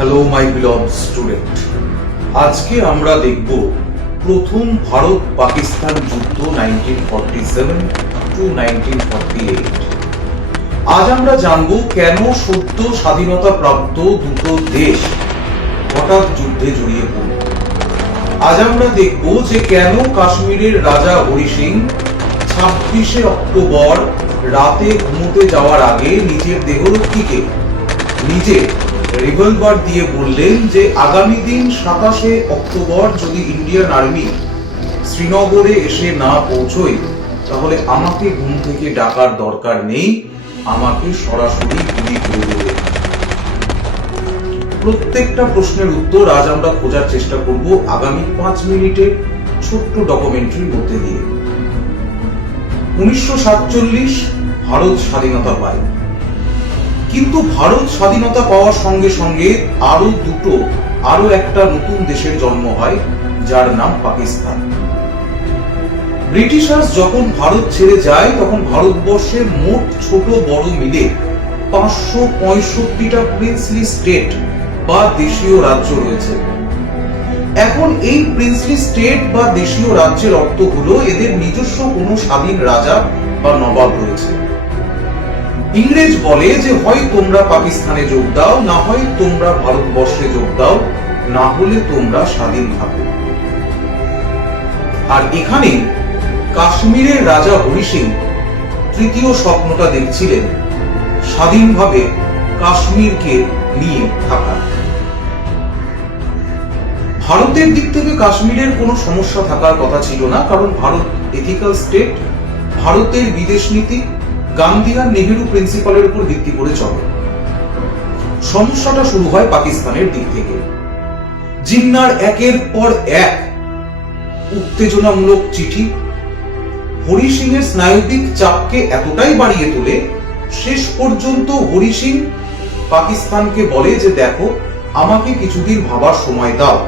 Hello my beloved student, আজকে আমরা দেখব প্রথম ভারত পাকিস্তান যুদ্ধ 1947 টু 1948। আজ আমরা জানব কেন সদ্য স্বাধীনতা প্রাপ্ত দুটো দেশ হঠাৎ যুদ্ধে জড়িয়ে পড়ল। আজ আমরা দেখব যে কেন কাশ্মীরের রাজা হরি সিং 26শে অক্টোবর রাতে ঘুমোতে যাওয়ার আগে নিজের দেহরক্ষীকে নিজে রিভলভার দিয়ে বললেন যে আগামী দিন 27শে অক্টোবর যদি ইন্ডিয়ান আর্মি শ্রীনগরে এসে না পৌঁছয় তাহলে আমাকে ঘুম থেকে ডাকার দরকার নেই, আমাকে সরাসরি গুলি করে দেবে। প্রত্যেকটা প্রশ্নের উত্তর আজ আমরা খোঁজার চেষ্টা করব আগামী 5 মিনিটের ছোট্ট ডকুমেন্টারির মধ্যে দিয়ে। 1947 ভারত স্বাধীনতা পায়, কিন্তু ভারত স্বাধীনতা পাওয়ার সঙ্গে সঙ্গে আরো একটা নতুন দেশের জন্ম হয়, যার নাম পাকিস্তান। ব্রিটিশার্স যখন ভারত ছেড়ে যায় তখন ভারতবর্ষে মোট ছোট বড় মিলে 565টা প্রিন্সলি স্টেট বা দেশীয় রাজ্য রয়েছে। এখন এই প্রিন্সলি স্টেট বা দেশীয় রাজ্যের অর্থ হলো এদের নিজস্ব কোনো স্বাধীন রাজা বা নবাব রয়েছে। ইংরেজ বলে যে হয় তোমরা পাকিস্তানে যোগ দাও, না হয় তোমরা ভারতবর্ষে যোগ দাও, না হলে তোমরা স্বাধীন থাকো। আর এখানে কাশ্মীরের রাজা হরি সিং তৃতীয় স্বপ্নটা দেখছিলেন, স্বাধীনভাবে কাশ্মীরকে নিয়ে থাকা। ভারতের দিক থেকে কাশ্মীরের কোনো সমস্যা থাকার কথা ছিল না, কারণ ভারত এথিক্যাল স্টেট, ভারতের বিদেশ নীতি গান্ধী আর নেহেরু প্রিন্সিপালের উপর ভিত্তি করে চলে। সমস্যাটা শুরু হয় পাকিস্তানের দিক থেকে। জিন্নার একের পর এক উত্তেজনামূলক চিঠি হরি সিং এর স্নায়বিক চাপকে এতটাই বাড়িয়ে তোলে, শেষ পর্যন্ত হরি সিং পাকিস্তানকে বলে যে দেখো, আমাকে কিছুদিন ভাবার সময় দাও।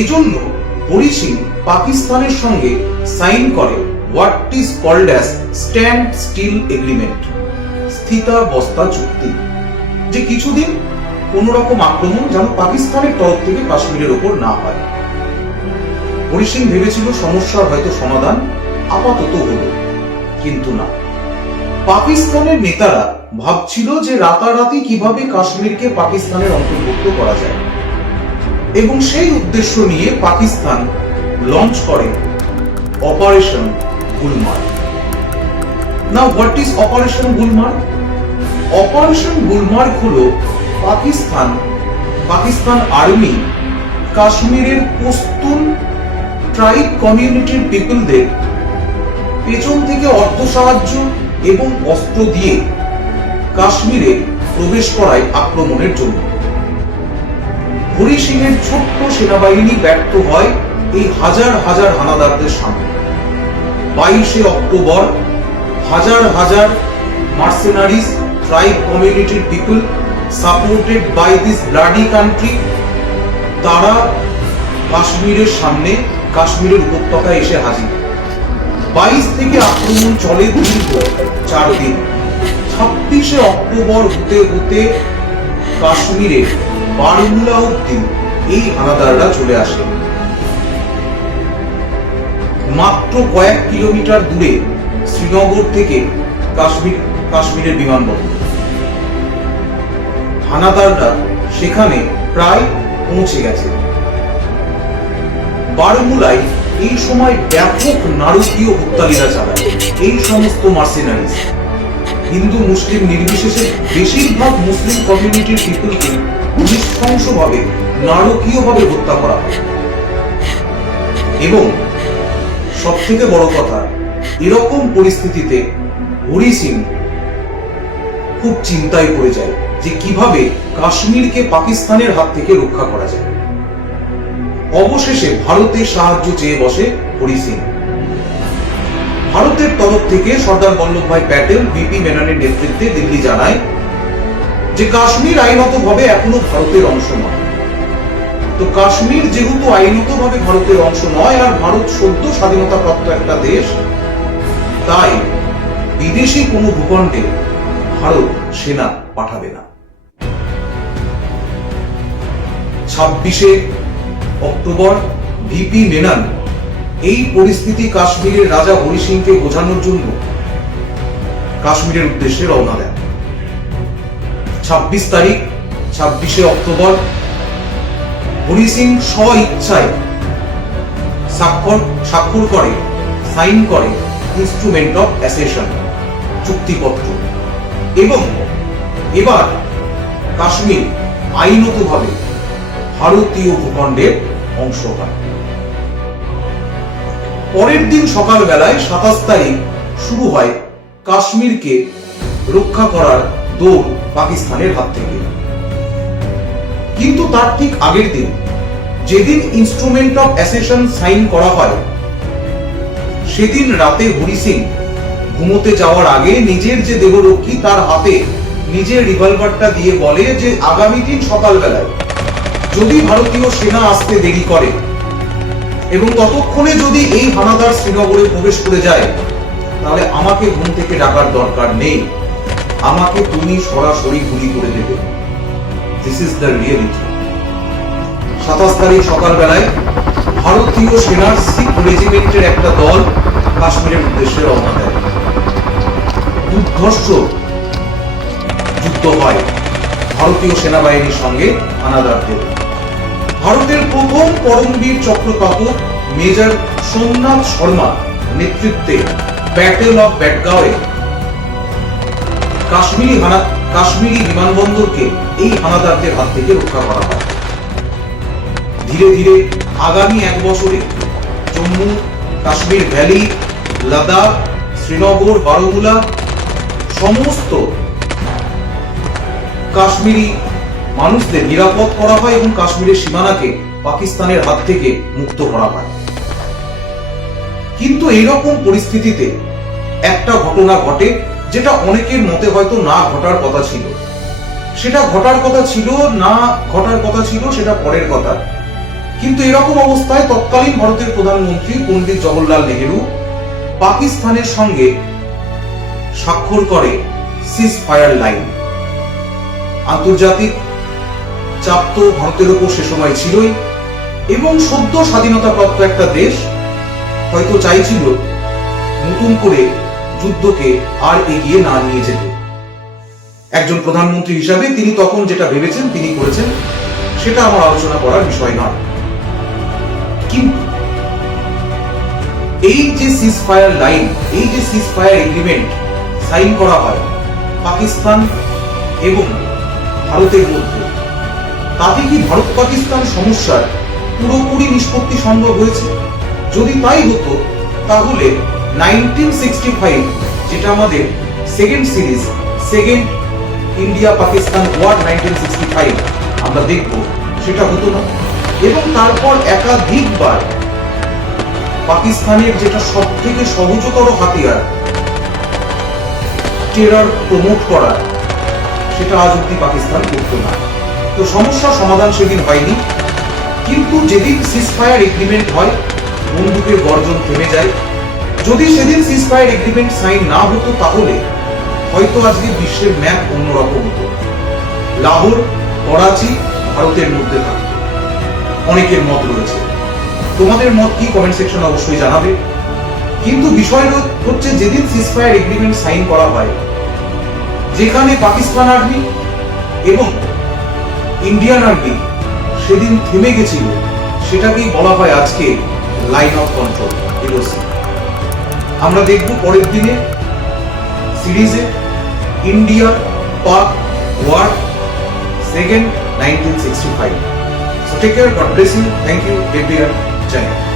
এজন্য হরি সিং পাকিস্তানের সঙ্গে সাইন করে what is called as stand still agreement, স্থিতাবস্থা চুক্তি, যে কিছুদিন কোন রকম আক্রমণ যেন পাকিস্তানের তরফ থেকে কাশ্মীরের উপর না হয়। হরি সিং ভেবেছিল সমস্যার হয়তো সমাধান আপাতত হলো, কিন্তু না। পাকিস্তানের নেতারা ভাবছিল যে রাতারাতি কিভাবে কাশ্মীরকে পাকিস্তানের অন্তর্ভুক্ত করা যায়, এবং সেই উদ্দেশ্য নিয়ে পাকিস্তান লঞ্চ করে operation Gulmarg. Now what is operation Gulmarg? Operation Gulmarg হলো পাকিস্তান আর্মি কাশ্মীরের পশতুন ট্রাইব কমিউনিটির পিপলদের পেছন থেকে অর্থ সাহায্য এবং অস্ত্র দিয়ে কাশ্মীরে প্রবেশ করায় আক্রমণের জন্য। হরি সিং এর ছোট্ট সেনাবাহিনী ব্যর্থ হয় এই হাজার হাজার হানাদারদের সামনে। 22শে অক্টোবর হাজার হাজার মার্সেনারিজ ট্রাইব কমিউনিটির people supported by this bloody country, তারা কাশ্মীরের সামনে কাশ্মীরের উপত্যকায় এসে হাজির। 22 থেকে আক্রমণ চলে দীর্ঘ 4 দিন। 26শে অক্টোবর হতে হতে কাশ্মীরে বারমুলা অবধি এই হানাদাররা চলে আসে। মাত্র কয়েক কিলোমিটার দূরে শ্রীনগর থেকে কাশ্মীরের বিমানবন্দর। হানাদাররা সেখানে প্রায় পৌঁছে গেছে। বারমুলায় এই সময় ব্যাপক নারকীয় হত্যালীলা চালায় এই সমস্ত মার্সেনারিজ। হিন্দু মুসলিম নির্বিশেষে বেশিরভাগ মুসলিম কমিউনিটির পিপলকে নৃশংসভাবে নারকীয়ভাবে হত্যা করা হয়। এবং সব থেকে বড় কথা, এরকম পরিস্থিতিতে হরি সিং খুব চিন্তায় পড়ে যায় যে কিভাবে কাশ্মীরকে পাকিস্তানের হাত থেকে রক্ষা করা যায়। অবশেষে ভারতের সাহায্য চেয়ে বসে হরি সিং। ভারতের তরফ থেকে সর্দার বল্লভভাই প্যাটেল ভিপি মেননের নেতৃত্বে দিল্লি জানায় যে কাশ্মীর আইনতভাবে এখনো ভারতের অংশ নয়। তো কাশ্মীর যেহেতু আইনতভাবে ভারতের অংশ নয় আর ভারত সদ্য স্বাধীনতা প্রাপ্ত একটা দেশ, তাই বিদেশি কোনো ভূখণ্ডে ভারত সেনা পাঠাবে না। 26শে অক্টোবর ভিপি মেনন এই পরিস্থিতি কাশ্মীরের রাজা হরি সিংকে বোঝানোর জন্য কাশ্মীরের উদ্দেশ্যে রওনা দেন। 26 তারিখ 26শে অক্টোবর হরি সিং স্ব ইচ্ছায় স্বাক্ষর করে, সাইন করে ইনস্ট্রুমেন্ট অফ অ্যাসেশন চুক্তিপত্র, এবং এবার কাশ্মীর আইনতভাবে ভারতীয় ভূখণ্ডের অংশ হয়। পরের দিন সকালবেলায় 27 তারিখ শুরু হয় কাশ্মীরকে রক্ষা করার দৌড় পাকিস্তানের হাত থেকে। কিন্তু তার ঠিক আগের দিন, যেদিন ইনস্ট্রুমেন্ট অফ অ্যাসেশন সাইন করা হয়, সেদিন রাতে হরি সিং ঘুমোতে যাওয়ার আগে নিজের যে দেহরক্ষী তার হাতে নিজের রিভলভারটা দিয়ে বলে যে আগামী দিন সকালবেলায় যদি ভারতীয় সেনা আসতে দেরি করে এবং ততক্ষণে যদি এই হানাদার শ্রীনগরে প্রবেশ করে যায়, তাহলে আমাকে ঘুম থেকে ডাকার দরকার নেই, আমাকে তুমি সরাসরি গুলি করে দেবে। This is the reality. 27 তারিখ সকালবেলায় ভারতীয় সেনার 6 রেজিমেন্টের একটা দল কাশ্মীরের উদ্দেশ্যে রওনা দেয়। দুর্ধর্ষ যুদ্ধ হয় ভারতীয় সেনাবাহিনীর সঙ্গে হানাদারদের। ভারতের প্রথম পরমবীর চক্রপ্রাপ্ত মেজর সোমনাথ শর্মা নেতৃত্বে ব্যাটেল অফ ব্যাটগাঁওয়ে কাশ্মীরি বিমানবন্দরকে এই হানাদারদের হাত থেকে রক্ষা করা হয়। ধীরে ধীরে আগামী 1 বছরে জম্মু কাশ্মীর ভ্যালি, লাদাখ, শ্রীনগর, বারামুলা সমস্ত কাশ্মীরি মানুষদের নিরাপদ করা হয় এবং কাশ্মীরের সীমানাকে পাকিস্তানের হাত থেকে মুক্ত করা হয়। কিন্তু এইরকম পরিস্থিতিতে একটা ঘটনা ঘটে, যেটা অনেকের মতে হয়তো না ঘটার কথা ছিল। সেটা ঘটার কথা ছিল না ঘটার কথা ছিল সেটা পরের কথা। কিন্তু এরকম অবস্থায় তৎকালীন ভারতের প্রধানমন্ত্রী পণ্ডিত জওহরলাল নেহেরু পাকিস্তানের সঙ্গে স্বাক্ষর করে সিজ ফায়ার লাইন। আন্তর্জাতিক চাপ তো ভারতের উপর সে সময় ছিলই, এবং সদ্য স্বাধীনতাপ্রাপ্ত একটা দেশ হয়তো চাইছিল নতুন করে যুদ্ধকে আর এগিয়ে না নিয়ে যেতে। একজন প্রধানমন্ত্রী হিসাবে তিনি তখন যেটা ভেবেছেন তিনি করেছেন, সেটা আমার আলোচনা করার বিষয় নয়। কিন্তু এই যে সিজ ফায়ার লাইন, এই যে সিজ ফায়ার এগ্রিমেন্ট সাইন করা হয় পাকিস্তান এবং ভারতের মধ্যে, তাতে কি ভারত পাকিস্তান সমস্যার পুরোপুরি নিষ্পত্তি সম্ভব হয়েছে? যদি তাই হতো, তাহলে 1965 যেটা আমাদের second series, second India Pakistan war 1965 আমরা দেখব, সেটা হতো না। এবং তারপর একাধিকবার পাকিস্তানের যেটা সব থেকে সহজতর হাতিয়ার, টেরর প্রমোট করা, সেটা আজ অব্দি পাকিস্তান করতো না। তো সমস্যার সমাধান সেদিন হয়নি। কিন্তু যেদিন সিজফায়ার এগ্রিমেন্ট হয়, বন্দুকের গর্জন থেমে যায়। যদি সেদিন সিজফায়ার এগ্রিমেন্ট সাইন না হতো, তাহলে হয়তো আজকে বিশ্বের ম্যাপ অন্যরকম হতো। লাহোর, করাচি ভারতের মধ্যে থাকতো। অনেকের মত রয়েছে, তোমাদের মত কি কমেন্ট সেকশন অবশ্যই জানাবে। কিন্তু বিষয় হচ্ছে, যেদিন সিজফায়ার এগ্রিমেন্ট সাইন করা হয়, যেখানে পাকিস্তান আর্মি এবং ইন্ডিয়ান আর্মি সেদিন থেমে গেছিল, সেটাকেই বলা হয় আজকে লাইন অফ কন্ট্রোল, এলওসি। আমরা দেখব পরের দিনে সিরিজে ইন্ডিয়া পাক war second 1965। So take care, God bless you, thank you, take care, jai Hind.